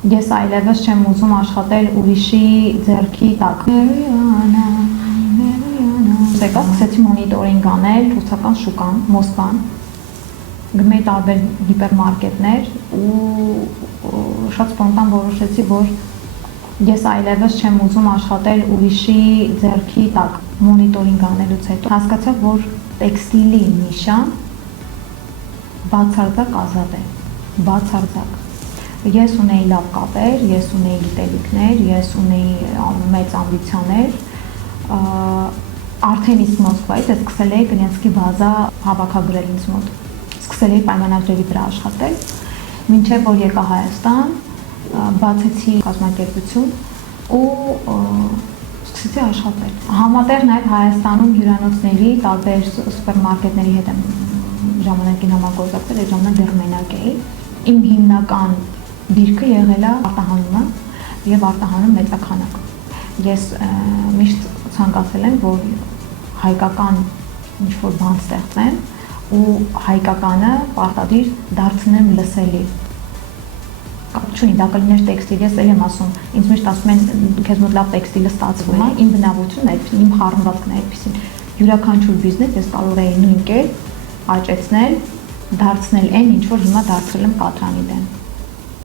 Ես այլևս չեմ ուզում աշխատել ուրիշի ձեռքի տակ։ Եկա, սկսեցի մոնիտորինգ անել ռուսական շուկան, Մոսկվան, գնացի տարբեր հիպերմարկետներ ու շատ սպոնտան որոշեցի, որ ես այլևս չեմ ուզում աշխատել ուրիշի ձեռքի տակ։ Մոնիտորինգ անելուց հետո հասկացա, որ տեքստիլի նիշան բացարձակ ազատ է, բացարձակ։ Ես ունեի լավ կապեր, ես ունեի գիտելիքներ, ես ունեի մեծ ամբիցիաներ, արդեն իսկ Մոսկվայից ես սկսել էի կլիենտսկի բազա հավաքագրել ինձ մոտ, սկսել էի պայմանագրերի վրա աշխատել, մինչև որ եկա Հայաստան, բացեցի կազմակերպություն ու սկսեցի աշխատել։ Համատեղ նաև Հայաստանում հյուրանոցների, տարբեր սուպերմարկետների հետ եմ ժամանակին համագործակցել, այդ ժամանակ դեռ մենակ էի։ Իմ հիմնական դիրքը եղել է արտահանումը եւ արտահանում մեծաքանակ։ Ես միշտ ցանկացել եմ, որ հայկական ինչ-որ բան ստեղծեմ ու հայկականը պարտադիր դարձնեմ լսելի։ Կապ չունի, դա կլիներ տեքստիլ, ես էլ եմ ասում, ինձ միշտ ասում են, քեզ մոտ լավ տեքստիլը ստացվում է, իմ բնավորությունն է այդպեսին, իմ խառնվածքն է այդպեսին։ Յուրաքանչյուր բիզնես ես կարող էի նույն կերպ աճեցնել, դարձնել այն, ինչ որ հիմա դարձրել եմ կադրանի դեմ։